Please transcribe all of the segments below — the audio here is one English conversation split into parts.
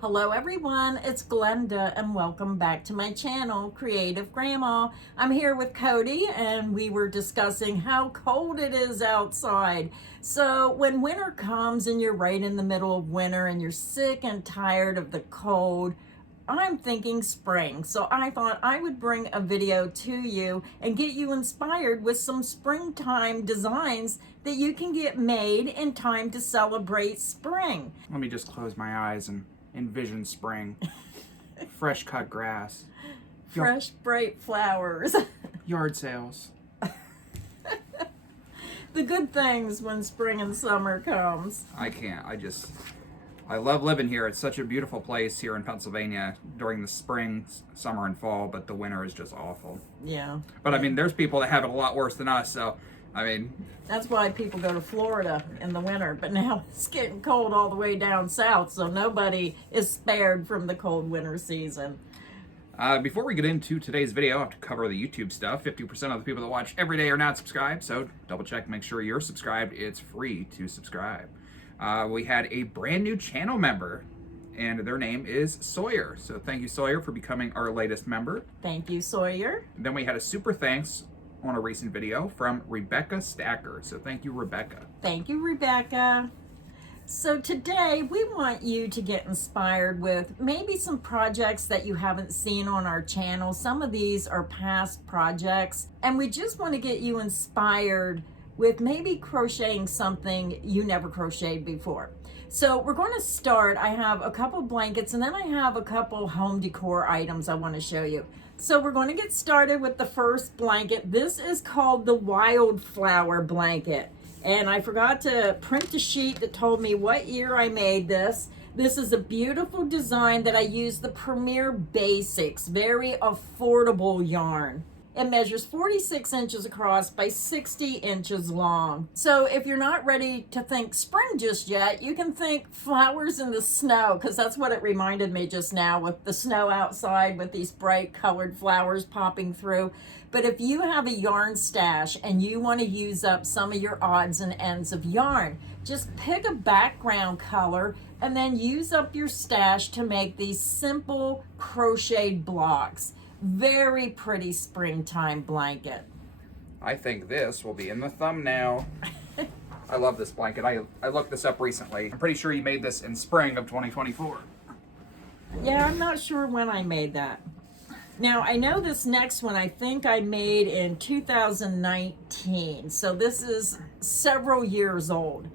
Hello everyone, it's Glenda and welcome back to my channel, Creative Grandma. I'm here with Cody and we were discussing how cold it is outside. So when winter comes and you're right in the middle of winter and you're sick and tired of the cold, I'm thinking spring. So I thought I would bring a video to you and get you inspired with some springtime designs that you can get made in time to celebrate spring. Let me just close my eyes and envision spring. Fresh cut grass. Fresh, bright flowers. Yard sales. The good things when spring and summer comes. I love living here. It's such a beautiful place here in Pennsylvania during the spring, summer, and fall, but the winter is just awful. Yeah. But I mean, there's people that have it a lot worse than us, so I mean, that's why people go to Florida in the winter, but now it's getting cold all the way down south, so nobody is spared from the cold winter season. Before we get into today's video, I have to cover the YouTube stuff. 50% of the people that watch every day are not subscribed, so double check, make sure you're subscribed. It's free to subscribe. We had a brand new channel member, and their name is Sawyer. So thank you, Sawyer, for becoming our latest member. Thank you, Sawyer. And then we had a super thanks on a recent video from Rebecca Stacker. So thank you, Rebecca. Thank you, Rebecca. So today we want you to get inspired with maybe some projects that you haven't seen on our channel. Some of these are past projects, and we just want to get you inspired with maybe crocheting something you never crocheted before. So we're going to start. I have a couple blankets and then I have a couple home decor items I want to show you. So we're going to get started with the first blanket. This is called the Wildflower blanket. And I forgot to print the sheet that told me what year I made this. This is a beautiful design that I used the Premier Basics, very affordable yarn. It measures 46 inches across by 60 inches long. So if you're not ready to think spring just yet, you can think flowers in the snow, because that's what it reminded me just now with the snow outside with these bright colored flowers popping through. But if you have a yarn stash and you want to use up some of your odds and ends of yarn, just pick a background color and then use up your stash to make these simple crocheted blocks. Very pretty springtime blanket. I think this will be in the thumbnail. I love this blanket. I looked this up recently. I'm pretty sure you made this in spring of 2024. Yeah, I'm not sure when I made that. Now, I know this next one I think I made in 2019. So this is several years old.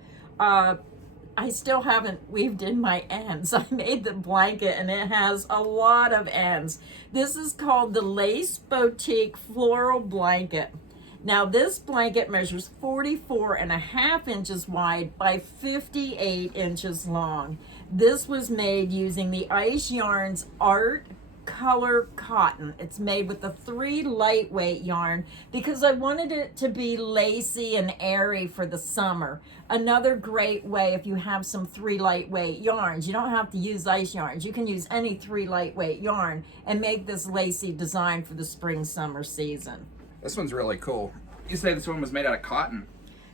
I still haven't weaved in my ends. I made the blanket and it has a lot of ends. This is called the Lace Boutique Floral Blanket. Now this blanket measures 44.5 inches wide by 58 inches long. This was made using the Ice Yarns Art Color Cotton. It's made with the 3 lightweight yarn because I wanted it to be lacy and airy for the summer. Another great way, if you have some 3 lightweight yarns, you don't have to use ice yarns. You can use any 3 lightweight yarn and make this lacy design for the spring summer season. This one's really cool. You say this one was made out of cotton?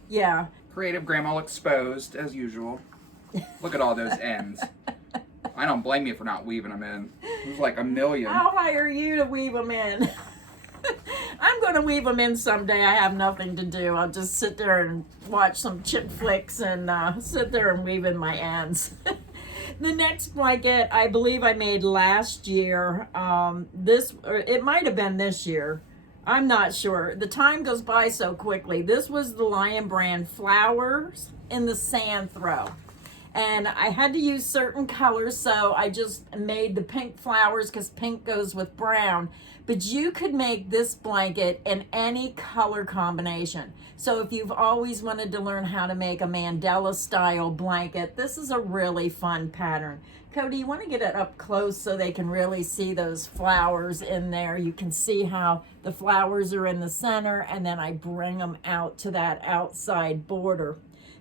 Yeah. Creative Grandma exposed as usual. Look at all those ends. I don't blame you for not weaving them in. There's like a million. I'll hire you to weave them in. I'm going to weave them in someday. I have nothing to do. I'll just sit there and watch some chick flicks and sit there and weave in my ends. The next blanket I believe I made last year. It might have been this year. I'm not sure. The time goes by so quickly. This was the Lion Brand Flowers in the Sand Throw. And I had to use certain colors, so I just made the pink flowers because pink goes with brown. But you could make this blanket in any color combination. So if you've always wanted to learn how to make a Mandela style blanket, this is a really fun pattern. Cody, you want to get it up close so they can really see those flowers in there. You can see how the flowers are in the center, and then I bring them out to that outside border.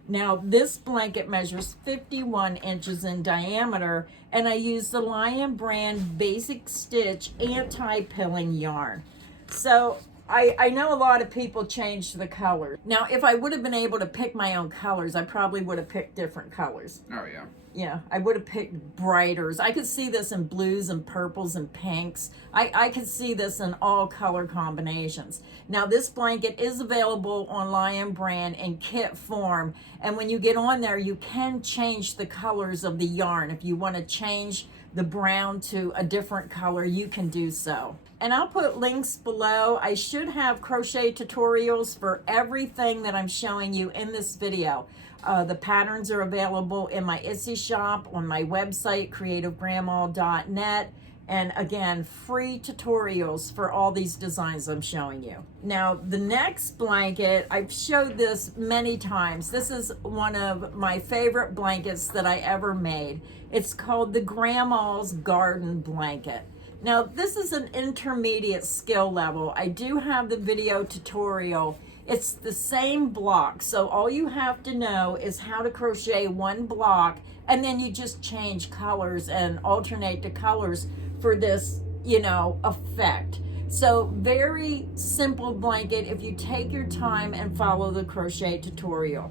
Now this blanket measures 51 inches in diameter, and I use the Lion Brand Basic Stitch anti-pilling yarn. So I know a lot of people changed the colors. Now, if I would have been able to pick my own colors, I probably would have picked different colors. Oh, yeah. Yeah, I would have picked brighters. I could see this in blues and purples and pinks. I could see this in all color combinations. Now, this blanket is available on Lion Brand in kit form. And when you get on there, you can change the colors of the yarn. If you want to change the brown to a different color, you can do so. And I'll put links below. I should have crochet tutorials for everything that I'm showing you in this video. The patterns are available in my Etsy shop, on my website, creativegrandma.net. And again, free tutorials for all these designs I'm showing you. Now, the next blanket, I've showed this many times. This is one of my favorite blankets that I ever made. It's called the Grandma's Garden Blanket. Now, this is an intermediate skill level. I do have the video tutorial. It's the same block, so all you have to know is how to crochet one block, and then you just change colors and alternate the colors for this, effect. So very simple blanket if you take your time and follow the crochet tutorial.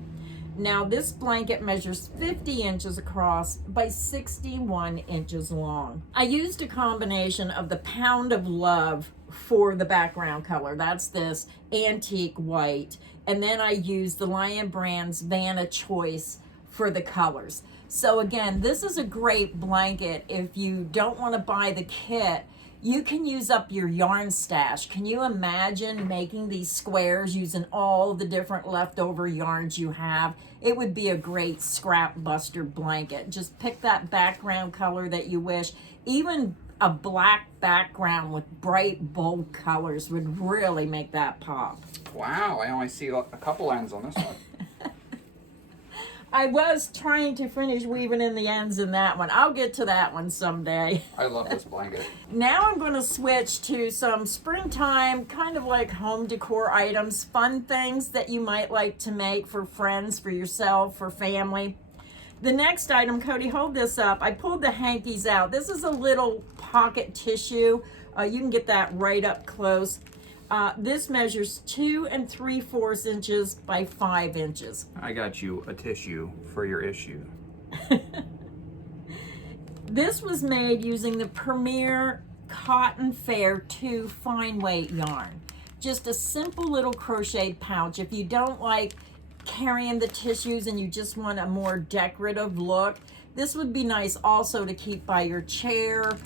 Now, this blanket measures 50 inches across by 61 inches long. I used a combination of the Pound of Love for the background color. That's this antique white. And then I used the Lion Brand's Vanna Choice for the colors. So again, this is a great blanket if you don't want to buy the kit. You can use up your yarn stash. Can you imagine making these squares using all the different leftover yarns you have? It would be a great scrap buster blanket. Just pick that background color that you wish. Even a black background with bright, bold colors would really make that pop. Wow, I only see a couple ends on this one. I was trying to finish weaving in the ends in that one. I'll get to that one someday. I love this blanket. Now I'm going to switch to some springtime, kind of like home decor items, fun things that you might like to make for friends, for yourself, for family. The next item, Cody, hold this up. I pulled the hankies out. This is a little pocket tissue. You can get that right up close. This measures 2 3/4 inches by 5 inches. I got you a tissue for your issue. This was made using the Premier Cotton Fair 2 fine weight yarn. Just a simple little crocheted pouch. If you don't like carrying the tissues and you just want a more decorative look, this would be nice also to keep by your chair,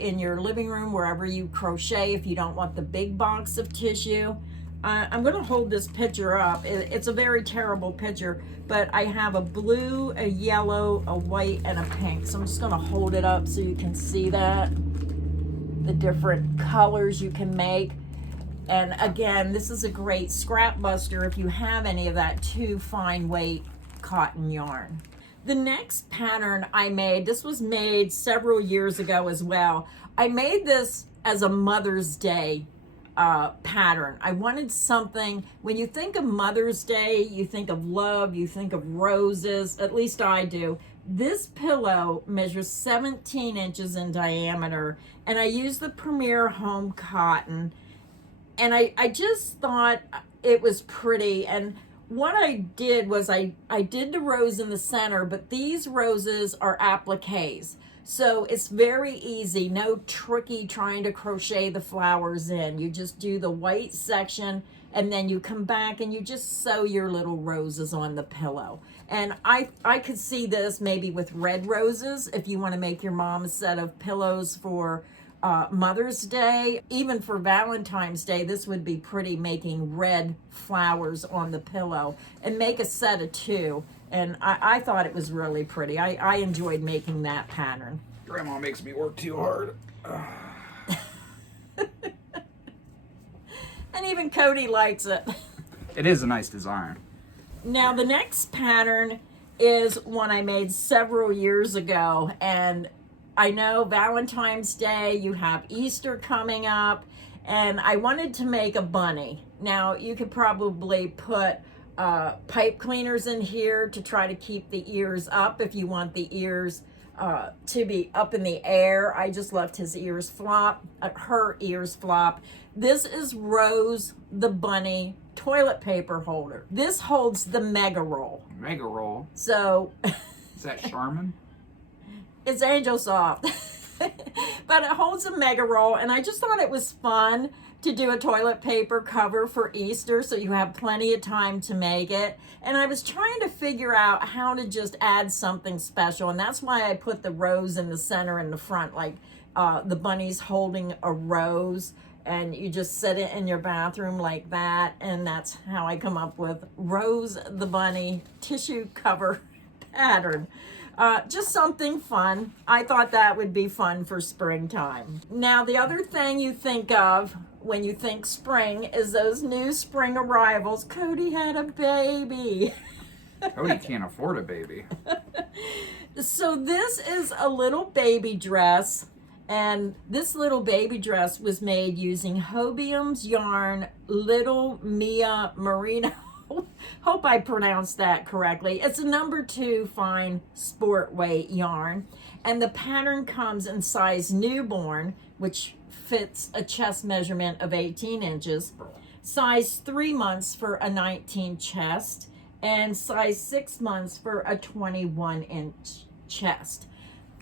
in your living room, wherever you crochet, if you don't want the big box of tissue. I'm going to hold this picture up. It's a very terrible picture, but I have a blue, a yellow, a white, and a pink. So I'm just going to hold it up so you can see that, the different colors you can make. And again, this is a great scrap buster if you have any of that 2 fine weight cotton yarn. The next pattern I made, this was made several years ago as well. I made this as a Mother's Day pattern. I wanted something, when you think of Mother's Day, you think of love, you think of roses, at least I do. This pillow measures 17 inches in diameter, and I used the Premier Home Cotton, and I just thought it was pretty. And what I did was I did the rose in the center, but these roses are appliques. So it's very easy, no tricky trying to crochet the flowers in. You just do the white section and then you come back and you just sew your little roses on the pillow. And I could see this maybe with red roses if you want to make your mom a set of pillows for Mother's Day. Even for Valentine's Day, this would be pretty, making red flowers on the pillow, and make a set of 2. And I thought it was really pretty. I enjoyed making that pattern. Grandma makes me work too hard. And even Cody likes it. It is a nice design. Now the next pattern is one I made several years ago, and I know Valentine's Day, you have Easter coming up, and I wanted to make a bunny. Now, you could probably put pipe cleaners in here to try to keep the ears up if you want the ears to be up in the air. I just left his ears flop, her ears flop. This is Rose the bunny toilet paper holder. This holds the mega roll. Mega roll. So Is that Charmin? it's Angel Soft. But it holds a mega roll, and I just thought it was fun to do a toilet paper cover for Easter so you have plenty of time to make it. And I was trying to figure out how to just add something special, and that's why I put the rose in the center and the front, like the bunny's holding a rose, and you just set it in your bathroom like that, and that's how I come up with Rose the Bunny tissue cover pattern. Just something fun. I thought that would be fun for springtime. Now, the other thing you think of when you think spring is those new spring arrivals. Cody had a baby. Cody can't afford a baby. So this is a little baby dress, and this little baby dress was made using Hobium's yarn Little Mia Merino. Hope I pronounced that correctly. It's a number 2 fine sport weight yarn, and the pattern comes in size newborn, which fits a chest measurement of 18 inches, size 3 months for a 19 chest, and size 6 months for a 21-inch chest.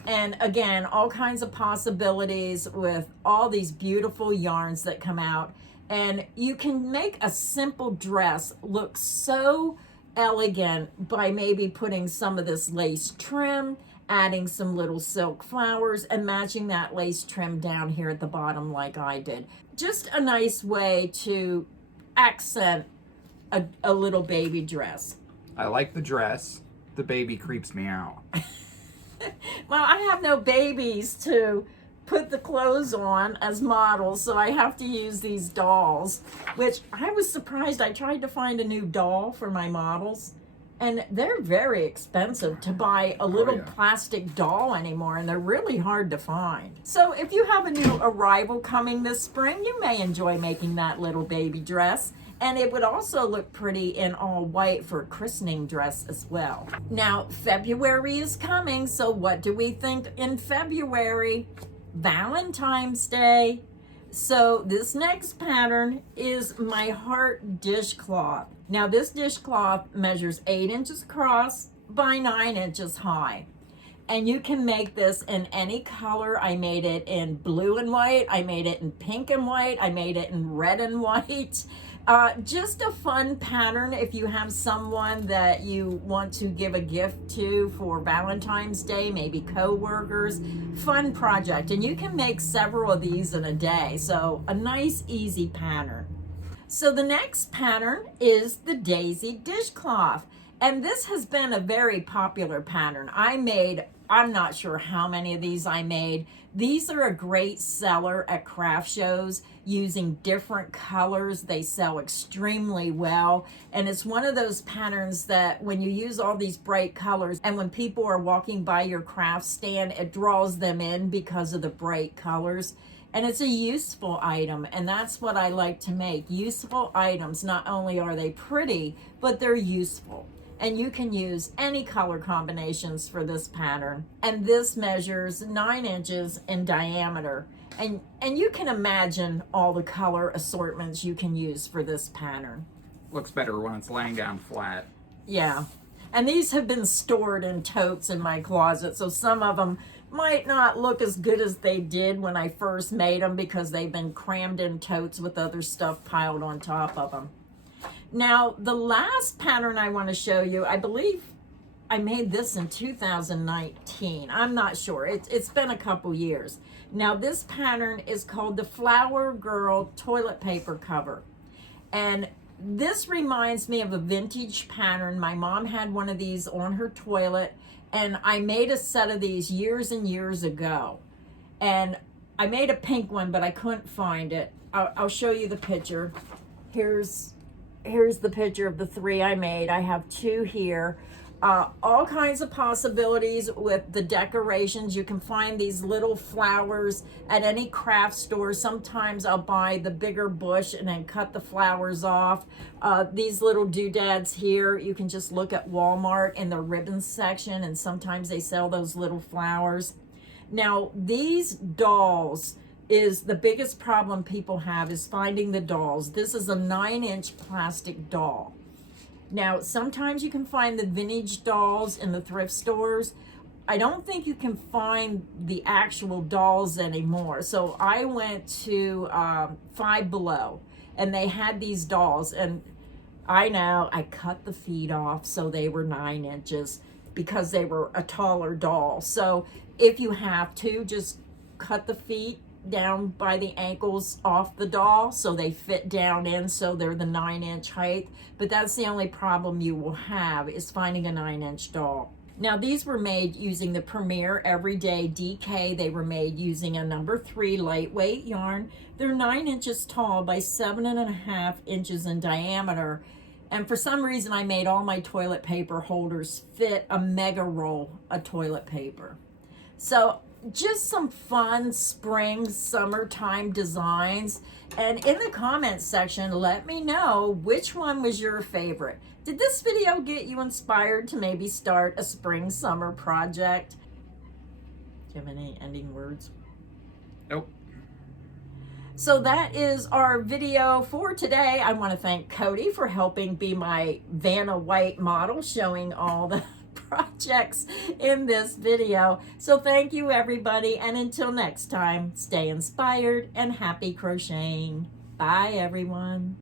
And again, all kinds of possibilities with all these beautiful yarns that come out. And you can make a simple dress look so elegant by maybe putting some of this lace trim, adding some little silk flowers, and matching that lace trim down here at the bottom like I did. Just a nice way to accent a little baby dress. I like the dress. The baby creeps me out. Well, I have no babies to put the clothes on as models, so I have to use these dolls, which I was surprised. I tried to find a new doll for my models, and they're very expensive to buy a little plastic doll anymore, and they're really hard to find. So if you have a new arrival coming this spring, you may enjoy making that little baby dress. And it would also look pretty in all white for a christening dress as well. Now, February is coming, so what do we think in February? Valentine's Day. So this next pattern is my heart dishcloth. Now this dishcloth measures 8 inches across by 9 inches high. And you can make this in any color. I made it in blue and white. I made it in pink and white. I made it in red and white. Just a fun pattern if you have someone that you want to give a gift to for Valentine's Day, maybe co-workers. Fun project, and you can make several of these in a day, so a nice easy pattern. So the next pattern is the daisy dishcloth, and this has been a very popular pattern. I'm not sure how many of these I made. These are a great seller at craft shows using different colors. They sell extremely well. And it's one of those patterns that when you use all these bright colors and when people are walking by your craft stand, it draws them in because of the bright colors. And it's a useful item, and that's what I like to make. Useful items. Not only are they pretty, but they're useful. And you can use any color combinations for this pattern. And this measures 9 inches in diameter. And you can imagine all the color assortments you can use for this pattern. Looks better when it's laying down flat. Yeah. And these have been stored in totes in my closet, so some of them might not look as good as they did when I first made them because they've been crammed in totes with other stuff piled on top of them. Now, the last pattern I want to show you, I believe I made this in 2019. I'm not sure. It's been a couple years. Now, this pattern is called the Flower Girl Toilet Paper Cover. And this reminds me of a vintage pattern. My mom had one of these on her toilet, and I made a set of these years and years ago. And I made a pink one, but I couldn't find it. I'll show you the picture. Here's the picture of the 3 I made. I have 2 here. All kinds of possibilities with the decorations. You can find these little flowers at any craft store. Sometimes I'll buy the bigger bush and then cut the flowers off. These little doodads here, you can just look at Walmart in the ribbon section, and sometimes they sell those little flowers. Now, these dolls is the biggest problem people have, is finding the dolls. This is a 9-inch plastic doll. Now, sometimes you can find the vintage dolls in the thrift stores. I don't think you can find the actual dolls anymore. So I went to Five Below, and they had these dolls. And I know I cut the feet off so they were 9 inches because they were a taller doll. So if you have to, just cut the feet down by the ankles off the doll so they fit down in, so they're the 9-inch height. But that's the only problem you will have, is finding a 9-inch doll. Now, these were made using the Premier Everyday DK. They were made using a number 3 lightweight yarn. They're 9 inches tall by 7.5 inches in diameter. And for some reason, I made all my toilet paper holders fit a mega roll of toilet paper. So just some fun spring, summertime designs. And in the comments section, let me know which one was your favorite. Did this video get you inspired to maybe start a spring, summer project? Do you have any ending words? Nope. So that is our video for today. I want to thank Cody for helping be my Vanna White model, showing all the projects in this video. So thank you, everybody, and until next time, stay inspired and happy crocheting. Bye, everyone.